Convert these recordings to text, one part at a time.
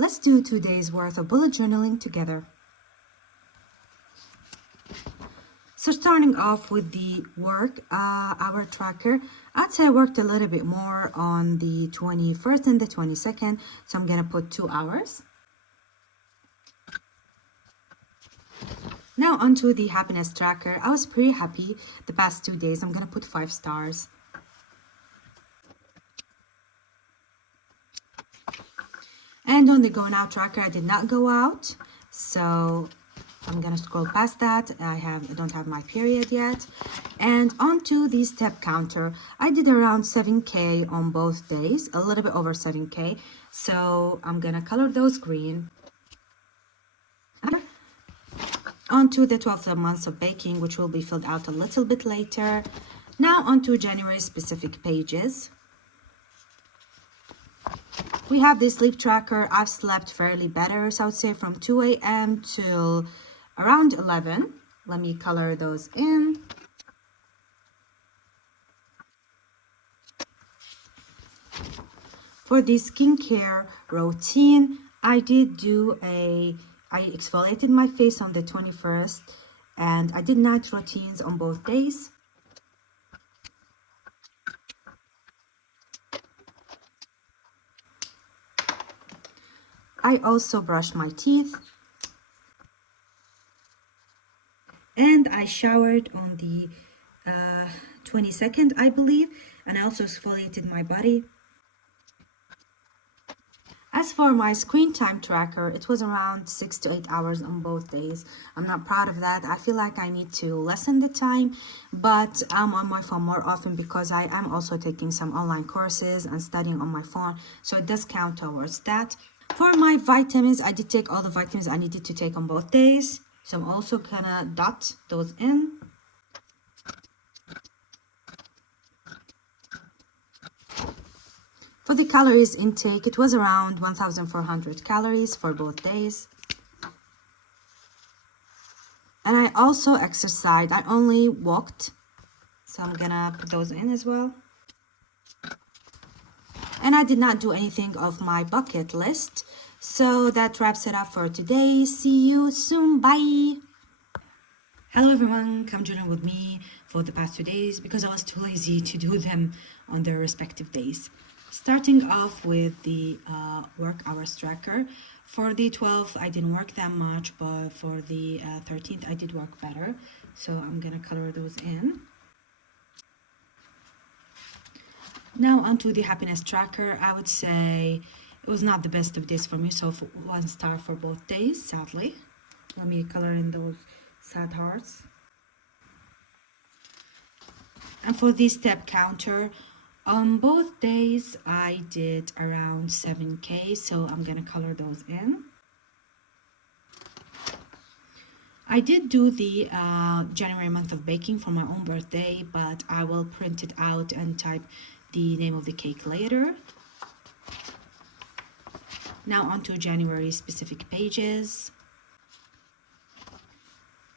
let's do 2 days worth of bullet journaling together. So starting off with the work hour tracker, I'd say I worked a little bit more on the 21st and the 22nd, so I'm gonna put 2 hours. Now onto the happiness tracker. I was pretty happy the past 2 days. I'm gonna put 5 stars. And on the going out tracker, I did not go out, so I'm gonna scroll past that. I don't have my period yet. And onto the step counter, I did around 7K on both days, a little bit over 7K. So I'm gonna color those green. Onto the 12 months of baking, which will be filled out a little bit later. Now onto January specific pages. We have the sleep tracker. I've slept fairly better, so I would say from 2 a.m. till around 11. Let me color those in. For the skincare routine, I exfoliated my face on the 21st, and I did night routines on both days. I also brushed my teeth. And I showered on the 22nd, I believe, and I also exfoliated my body. As for my screen time tracker, it was around 6 to 8 hours on both days. I'm not proud of that. I feel like I need to lessen the time, but I'm on my phone more often because I am also taking some online courses and studying on my phone, so it does count towards that. For my vitamins, I did take all the vitamins I needed to take on both days. So I'm also gonna dot those in. For the calories intake, it was around 1,400 calories for both days. And I also exercised. I only walked, so I'm gonna put those in as well. And I did not do anything of my bucket list. So that wraps it up for today. See you soon. Bye. Hello everyone, come journal with me for the past 2 days because I was too lazy to do them on their respective days. Starting off with the work hours tracker. For the 12th, I didn't work that much, but for the 13th, I did work better. So I'm gonna color those in. Now onto the happiness tracker. I would say it was not the best of days for me, so 1 star for both days, sadly. Let me color in those sad hearts. And for the step counter, on both days I did around 7K, so I'm gonna color those in. I did do the January month of baking for my own birthday, but I will print it out and type the name of the cake later. Now onto January specific pages.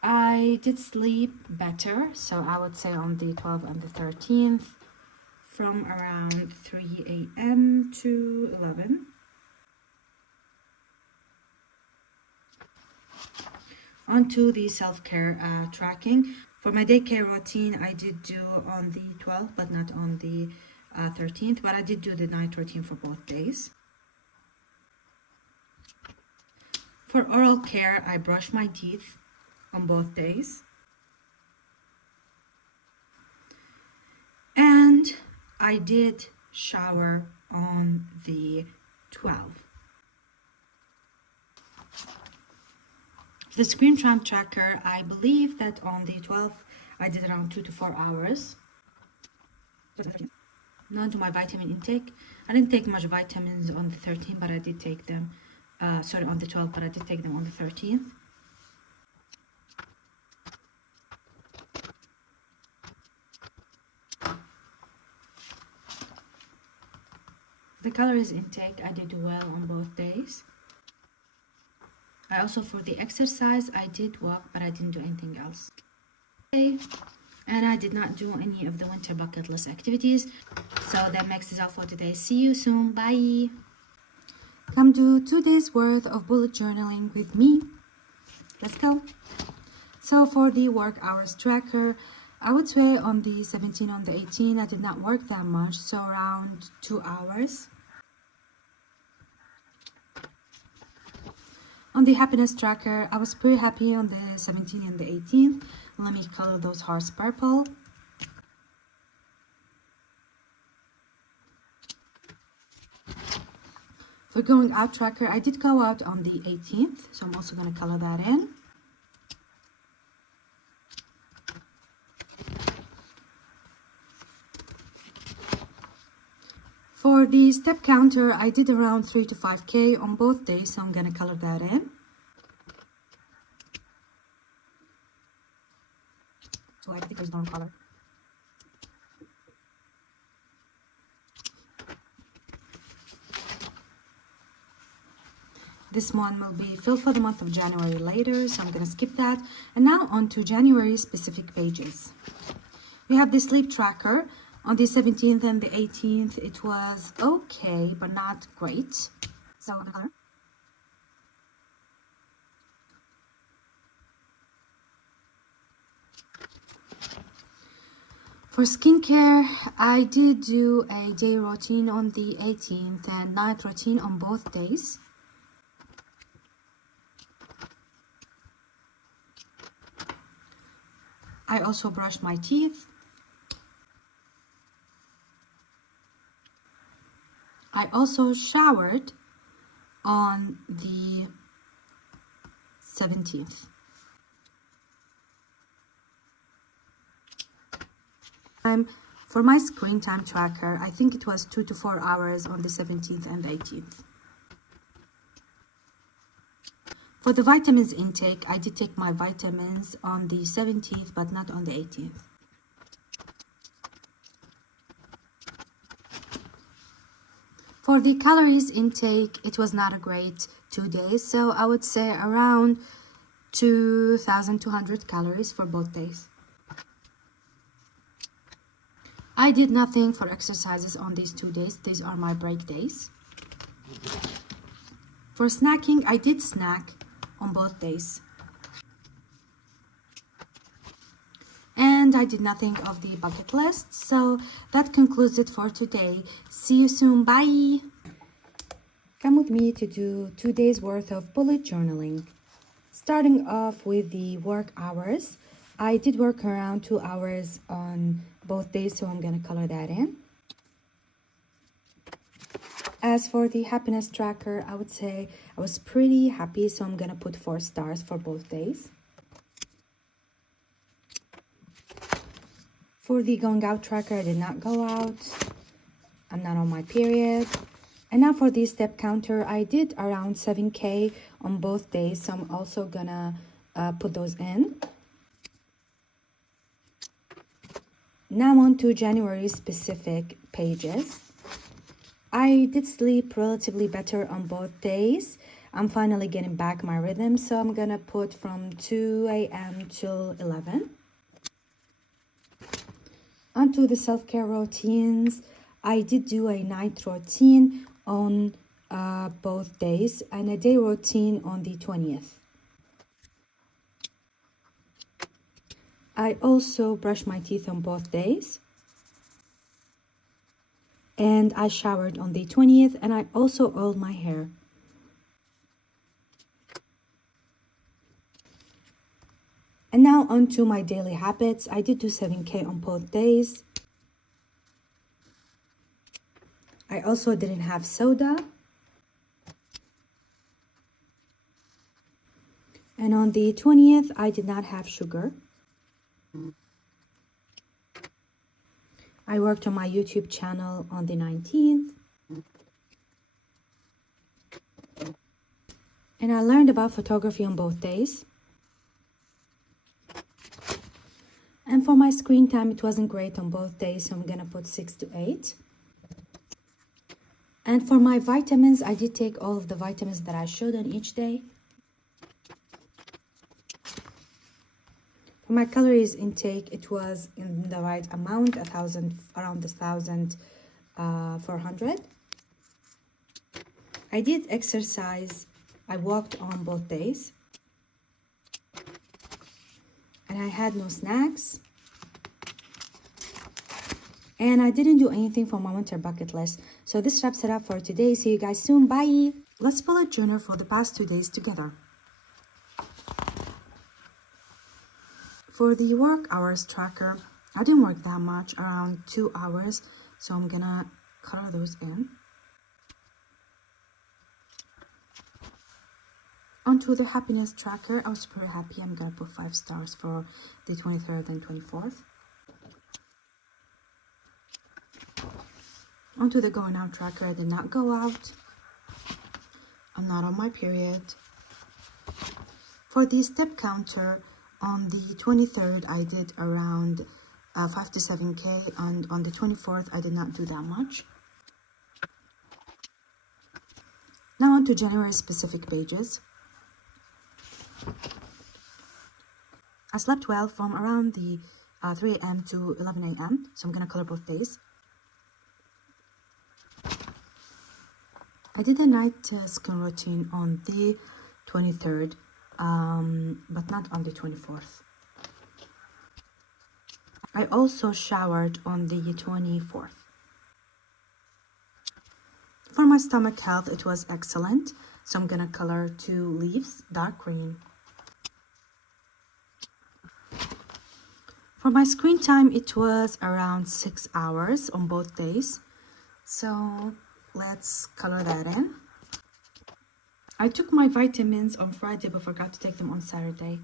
I did sleep better, so I would say on the 12th and the 13th from around 3 a.m. to 11. Onto the self-care tracking. For my daycare routine, I did do on the 12th, but not on the 13th, but I did do the night routine for both days. For oral care, I brushed my teeth on both days. And I did shower on the 12th. For the screen time tracker, I believe that on the 12th, I did around 2 to 4 hours. Now to my vitamin intake. I didn't take much vitamins on the 13th, but I did take them. On the 12th, but I did take them on the 13th. The calories intake, I did well on both days. I also, for the exercise, I did walk, but I didn't do anything else. Okay. And I did not do any of the winter bucket list activities. So that makes it all for today. See you soon. Bye. Come do 2 days worth of bullet journaling with me. Let's go. So for the work hours tracker, I would say on the 17th, on the 18th, I did not work that much, so around 2 hours. On the happiness tracker, I was pretty happy on the 17th and the 18th. Let me color those hearts purple. For going out tracker, I did go out on the 18th, so I'm also going to color that in. For the step counter, I did around 3 to 5K on both days, so I'm going to color that in. So I think there's no color. This one will be filled for the month of January later, so I'm going to skip that. And now on to January specific pages. We have the sleep tracker. On the 17th and the 18th, it was okay, but not great. So the color. For skincare, I did do a day routine on the 18th and night routine on both days. I also brushed my teeth. I also showered on the 17th. For my screen time tracker, I think it was 2 to 4 hours on the 17th and the 18th. For the vitamins intake, I did take my vitamins on the 17th, but not on the 18th. For the calories intake, it was not a great 2 days, so I would say around 2,200 calories for both days. I did nothing for exercises on these 2 days. These are my break days. For snacking, I did snack on both days. And I did nothing of the bucket list. So that concludes it for today. See you soon. Bye. Come with me to do 2 days worth of bullet journaling. Starting off with the work hours. I did work around 2 hours on both days, so I'm going to color that in. As for the happiness tracker, I would say I was pretty happy, so I'm going to put 4 stars for both days. For the going out tracker, I did not go out. I'm not on my period. And now for the step counter, I did around 7K on both days, so I'm also going to put those in. Now on to January specific pages. I did sleep relatively better on both days. I'm finally getting back my rhythm, so I'm gonna put from 2 a.m. till 11. Onto the self-care routines. I did do a night routine on both days and a day routine on the 20th. I also brushed my teeth on both days. And I showered on the 20th, and I also oiled my hair. And now on to my daily habits. I did do 7K on both days. I also didn't have soda. And on the 20th, I did not have sugar. I worked on my YouTube channel on the 19th. And I learned about photography on both days. And for my screen time, it wasn't great on both days, so I'm going to put 6 to 8. And for my vitamins, I did take all of the vitamins that I showed on each day. For my calories intake, it was in the right amount, around 1,400. I did exercise. I walked on both days. And I had no snacks. And I didn't do anything for my winter bucket list. So this wraps it up for today. See you guys soon. Bye. Let's bullet journal for the past 2 days together. For the work hours tracker, I didn't work that much, around 2 hours. So I'm gonna color those in. Onto the happiness tracker, I was pretty happy. I'm gonna put 5 stars for the 23rd and 24th. Onto the going out tracker, I did not go out. I'm not on my period. For the step counter, on the 23rd, I did around 5 to 7K, and on the 24th, I did not do that much. Now on to January specific pages. I slept well from around the 3 a.m. to 11 a.m. So I'm gonna color both days. I did a night skin routine on the 23rd, but not on the 24th. I also showered on the 24th. For my stomach health, it was excellent. So I'm gonna color 2 leaves, dark green. For my screen time, it was around 6 hours on both days. So let's color that in. I took my vitamins on Friday but forgot to take them on Saturday.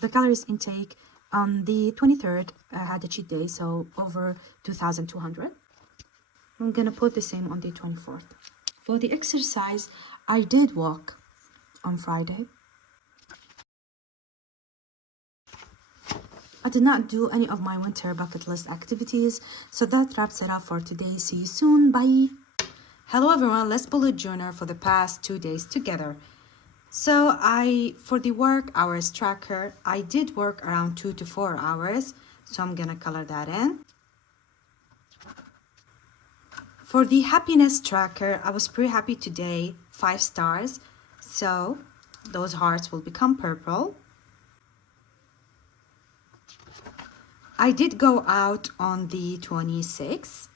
The calories intake on the 23rd, I had a cheat day, so over 2,200. I'm gonna put the same on the 24th. For the exercise, I did walk on Friday. I did not do any of my winter bucket list activities, so that wraps it up for today. See you soon. Bye. Hello everyone, let's bullet journal for the past 2 days together. So for the work hours tracker, I did work around 2 to 4 hours, so I'm gonna color that in. For the happiness tracker, I was pretty happy today, 5 stars, so those hearts will become purple. I did go out on the 26th,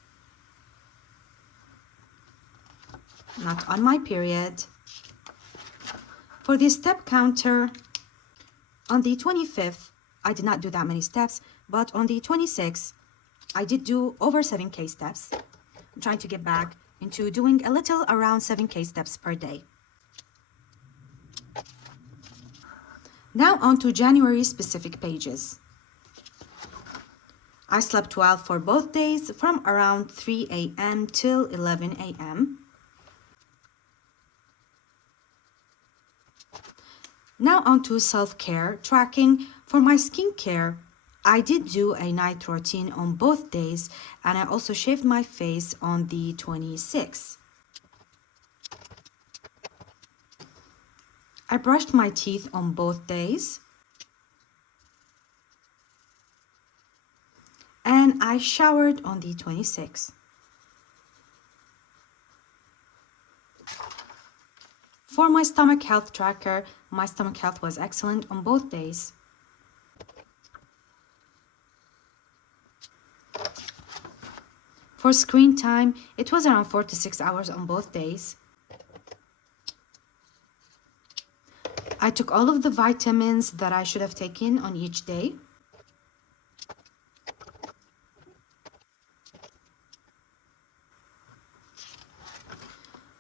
not on my period. For the step counter, on the 25th, I did not do that many steps, but on the 26th, I did do over 7K steps. I'm trying to get back into doing a little around 7K steps per day. Now on to January specific pages. I slept well for both days from around 3 a.m. till 11 a.m. Now on to self-care tracking. For my skincare, I did do a night routine on both days, and I also shaved my face on the 26th. I brushed my teeth on both days. And I showered on the 26th. For my stomach health tracker, my stomach health was excellent on both days. For screen time, it was around 4 to 6 hours on both days. I took all of the vitamins that I should have taken on each day.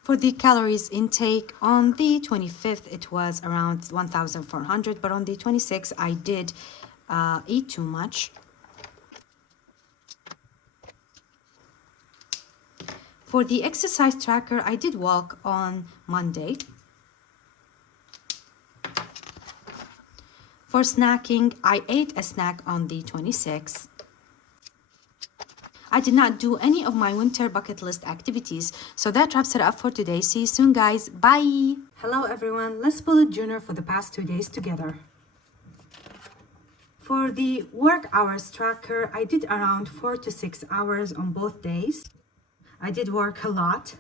For the calories intake, on the 25th, it was around 1,400, but on the 26th, I did eat too much. For the exercise tracker, I did walk on Monday. For snacking, I ate a snack on the 26th. I did not do any of my winter bucket list activities. So that wraps it up for today. See you soon, guys. Bye. Hello, everyone. Let's bullet journal for the past 2 days together. For the work hours tracker, I did around 4 to 6 hours on both days. I did work a lot.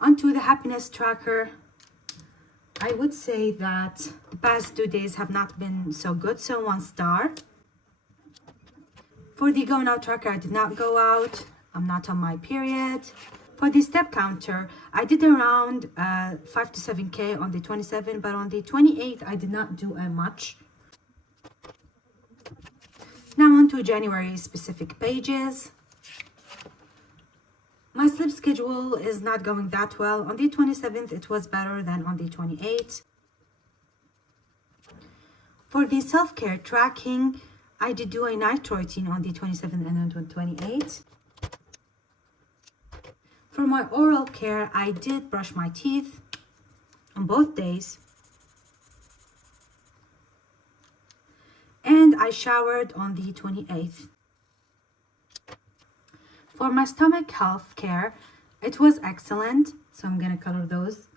Onto the happiness tracker. I would say that the past 2 days have not been so good, so 1 star. For the going out tracker, I did not go out. I'm not on my period. For the step counter, I did around 5 to 7K on the 27th, but on the 28th, I did not do much. Now on to January specific pages. My sleep schedule is not going that well. On the 27th, it was better than on the 28th. For the self-care tracking, I did do a night routine on the 27th and on the 28th. For my oral care, I did brush my teeth on both days. And I showered on the 28th. For my stomach health care, it was excellent. So I'm gonna color those.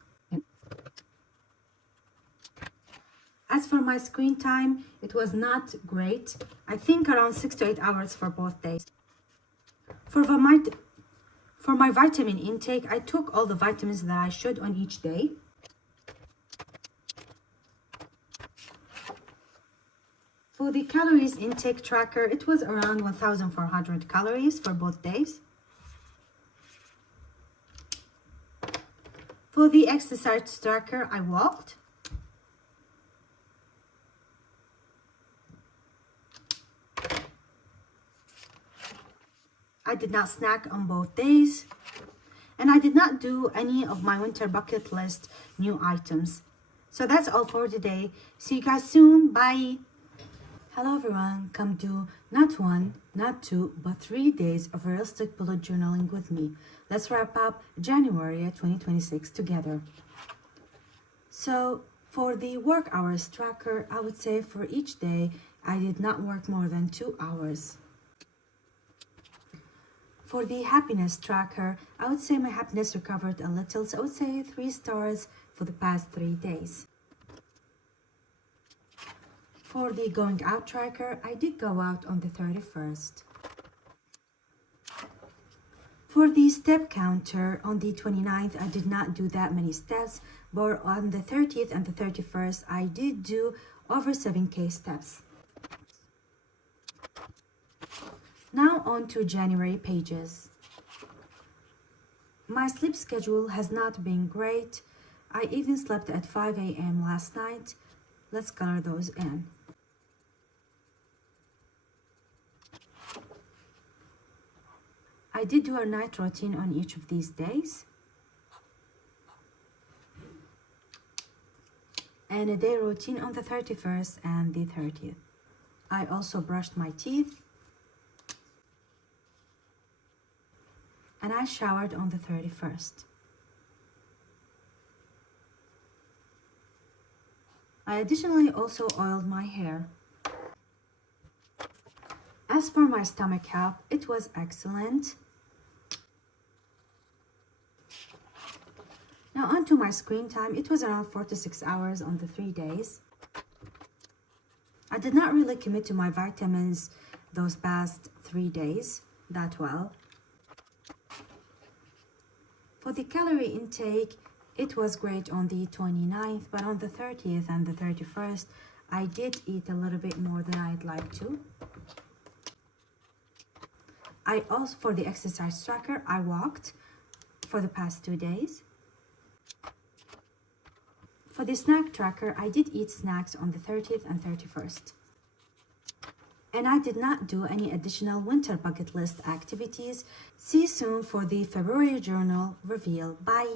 As for my screen time, it was not great. I think around 6 to 8 hours for both days. For my vitamin intake, I took all the vitamins that I should on each day. For the calories intake tracker, it was around 1,400 calories for both days. For the exercise tracker, I walked. I did not snack on both days. And I did not do any of my winter bucket list new items. So that's all for today. See you guys soon. Bye. Hello everyone, come to not 1, not 2, but 3 days of realistic bullet journaling with me. Let's wrap up January 2026 together. So for the work hours tracker, I would say for each day, I did not work more than 2 hours. For the happiness tracker, I would say my happiness recovered a little, so I would say 3 stars for the past 3 days. For the going out tracker, I did go out on the 31st. For the step counter, on the 29th, I did not do that many steps, but on the 30th and the 31st, I did do over 7K steps. Now on to January pages. My sleep schedule has not been great. I even slept at 5 a.m. last night. Let's color those in. I did do a night routine on each of these days. And a day routine on the 31st and the 30th. I also brushed my teeth. And I showered on the 31st. I additionally also oiled my hair. As for my stomach health, it was excellent. Now onto my screen time, it was around 4 to 6 hours on the 3 days. I did not really commit to my vitamins those past 3 days that well. For the calorie intake, it was great on the 29th, but on the 30th and the 31st, I did eat a little bit more than I'd like to. I also, for the exercise tracker, I walked for the past 2 days. For the snack tracker, I did eat snacks on the 30th and 31st. And I did not do any additional winter bucket list activities. See you soon for the February journal reveal. Bye!